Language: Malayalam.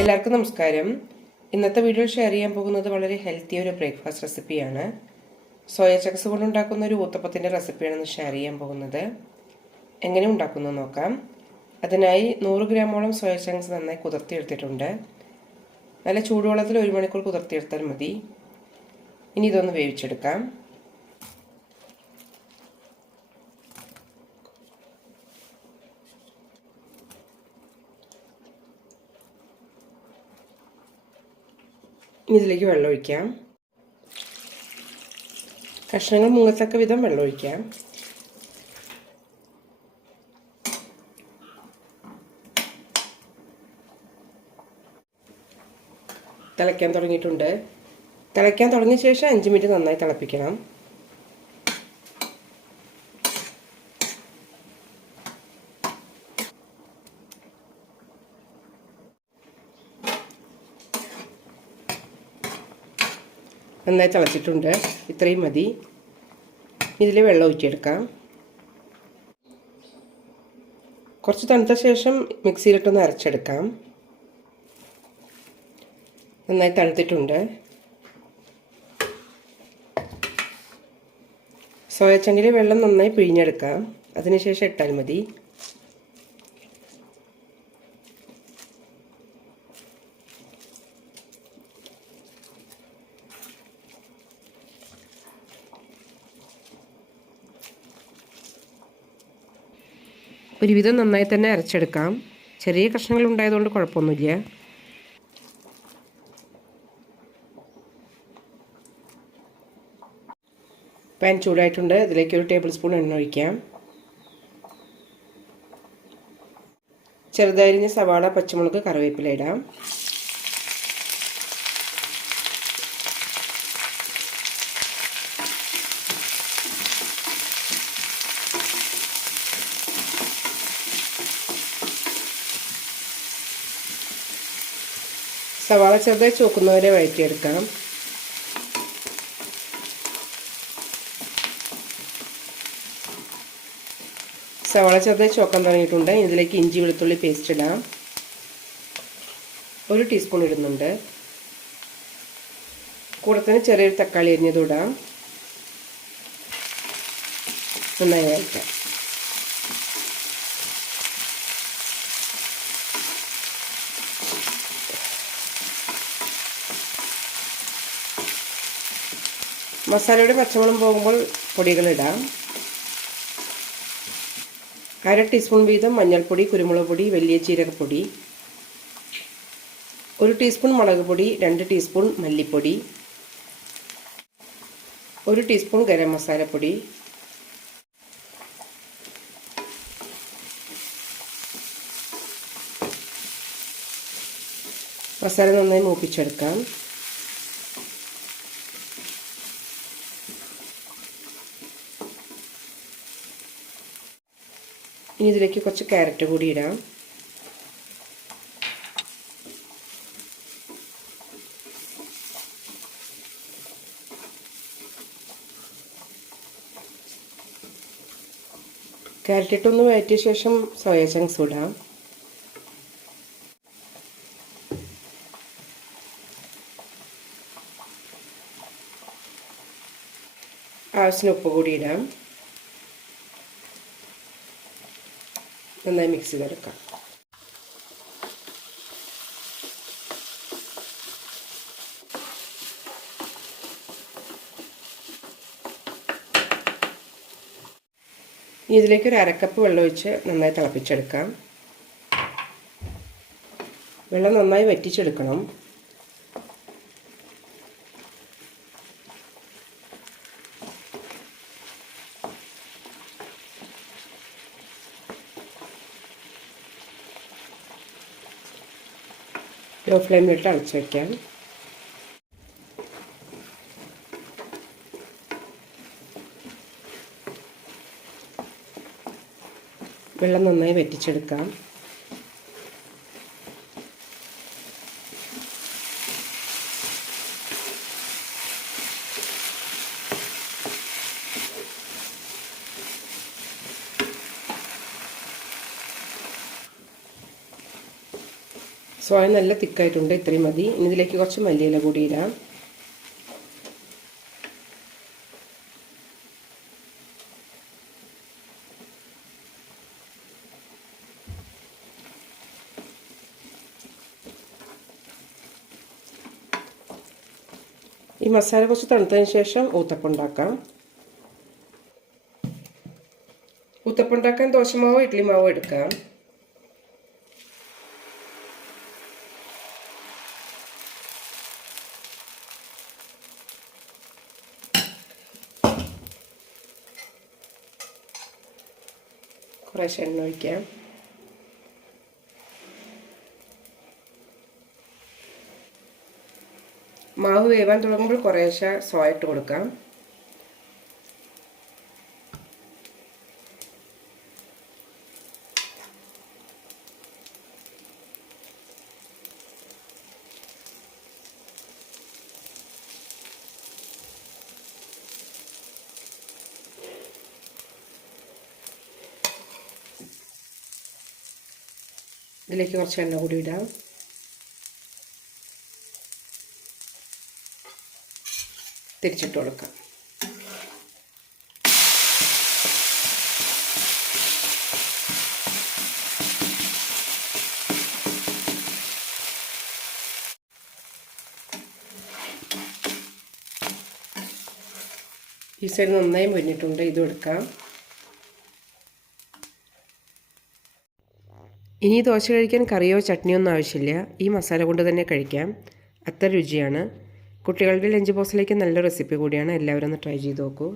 എല്ലാവർക്കും നമസ്കാരം. ഇന്നത്തെ വീഡിയോയിൽ ഷെയർ ചെയ്യാൻ പോകുന്നത് വളരെ ഹെൽത്തി ഒരു ബ്രേക്ക്ഫാസ്റ്റ് റെസിപ്പിയാണ് സോയ ചക്സ് കൊണ്ടുണ്ടാക്കുന്ന ഒരു ഊത്തപ്പത്തിന്റെ റെസിപ്പിയാണ് ഷെയർ ചെയ്യാൻ പോകുന്നത്. എങ്ങനെ ഉണ്ടാക്കുന്നു നോക്കാം. അതിനായി നൂറ് ഗ്രാമോളം സോയ ചങ്ക്സ് നന്നായി കുതിർത്തിയെടുത്തിട്ടുണ്ട്. നല്ല ചൂടുവെള്ളത്തിൽ ഒരു മണിക്കൂർ കുതിർത്തിയെടുത്താൽ മതി. ഇനി ഇതൊന്ന് വേവിച്ചെടുക്കാം. ഇതിലേക്ക് വെള്ളം ഒഴിക്കാം. കഷ്ണങ്ങൾ മുങ്ങത്തക്ക വിധം വെള്ളം ഒഴിക്കാം. തിളയ്ക്കാൻ തുടങ്ങിയിട്ടുണ്ട്. തിളയ്ക്കാൻ തുടങ്ങിയ ശേഷം അഞ്ച് മിനിറ്റ് നന്നായി തിളപ്പിക്കണം. നന്നായി തിളച്ചിട്ടുണ്ട്. ഇത്രയും മതി. ഇതിൽ വെള്ളം ഊറ്റിയെടുക്കാം. കുറച്ച് തണുത്ത ശേഷം മിക്സിയിലിട്ടൊന്ന് അരച്ചെടുക്കാം. നന്നായി തണുത്തിട്ടുണ്ട്. സോയച്ചങ്കിലെ വെള്ളം നന്നായി പിഴിഞ്ഞെടുക്കാം. അതിനുശേഷം ഇട്ടാൽ മതി. ഒരുവിധം നന്നായി തന്നെ അരച്ചെടുക്കാം. ചെറിയ കഷ്ണങ്ങൾ ഉണ്ടായതുകൊണ്ട് കുഴപ്പമൊന്നുമില്ല. പാൻ ചൂടായിട്ടുണ്ട്. ഇതിലേക്ക് ഒരു ടേബിൾ സ്പൂൺ എണ്ണ ഒഴിക്കാം. ചെറുതരിഞ്ഞ സവാള പച്ചമുളക് കറിവേപ്പില ഇടാം. സവാള ചെറുതായി ചോക്കുന്നവരെ വഴറ്റിയെടുക്കാം സവാള ചെറുതായി ചോക്കാൻ തുടങ്ങിയിട്ടുണ്ട്. ഇതിലേക്ക് ഇഞ്ചി വെളുത്തുള്ളി പേസ്റ്റ് ഇടാം. ഒരു ടീസ്പൂൺ ഇടുന്നുണ്ട്. കൂടെ തന്നെ ചെറിയൊരു തക്കാളി അരിഞ്ഞതും ഇടാം. നന്നായി വഴറ്റാം. മസാലയുടെ പച്ചമുളകും പോകുമ്പോൾ പൊടികളിടാം. അര ടീസ്പൂൺ വീതം മഞ്ഞൾപ്പൊടി കുരുമുളക് പൊടി വലിയ ജീരകപ്പൊടി ഒരു ടീസ്പൂൺ മുളക് പൊടി രണ്ട് ടീസ്പൂൺ മല്ലിപ്പൊടി ഒരു ടീസ്പൂൺ ഗരം മസാലപ്പൊടി മസാല നന്നായി മൂപ്പിച്ചെടുക്കാം. ഇനി ഇതിലേക്ക് കുറച്ച് ക്യാരറ്റ് കൂടി ഇടാം. ക്യാരറ്റ് ഇട്ടൊന്ന് വഴറ്റിയ ശേഷം സോയ ചങ്ക്സ് ഇടാം. ആവശ്യത്തിന് ഉപ്പ് കൂടി ഇടാം. നന്നായി മിക്സ് ചെയ്തെടുക്കാം. ഇതിലേക്ക് ഒരു അരക്കപ്പ് വെള്ളം ഒഴിച്ച് നന്നായി തിളപ്പിച്ചെടുക്കാം. വെള്ളം നന്നായി വറ്റിച്ചെടുക്കണം. ലോ ഫ്ലെയിമിലിട്ട് അടച്ച് വയ്ക്കാം വെള്ളം നന്നായി വറ്റിച്ചെടുക്കാം. സോയ നല്ല തിക്കായിട്ടുണ്ട് ഇത്രയും മതി. ഇനി ഇതിലേക്ക് കുറച്ച് മല്ലിയില കൂടി ഇടാം. ഈ മസാല കുറച്ച് തണുത്തതിന് ശേഷം ഊത്തപ്പുണ്ടാക്കാം ഊത്തപ്പുണ്ടാക്കാൻ ദോശമാവോ ഇഡ്ഡലി മാവോ എടുക്കാം. കുറേശ്ശെ എണ്ണ ഒഴിക്കാം മാവ് വേവാൻ തുടങ്ങുമ്പോൾ കുറേശ്ശെ സോയ ഇട്ട് കൊടുക്കാം. ഇതിലേക്ക് കുറച്ച് എണ്ണ കൂടി ഇടാം. തിരിച്ചിട്ട് കൊടുക്കാം. ഈ സൈഡ് നന്നായി മുരിഞ്ഞിട്ടുണ്ട്. ഇതും എടുക്കാം. ഇനി ദോശ കഴിക്കാൻ കറിയോ ചട്നിയോ ഒന്നും ആവശ്യമില്ല. ഈ മസാല കൊണ്ട് തന്നെ കഴിക്കാം. അത്ര രുചിയാണ്. കുട്ടികളുടെ ലഞ്ച് ബോക്സിലേക്ക് നല്ല റെസിപ്പി കൂടിയാണ്. എല്ലാവരും ഒന്ന് ട്രൈ ചെയ്ത് നോക്കൂ.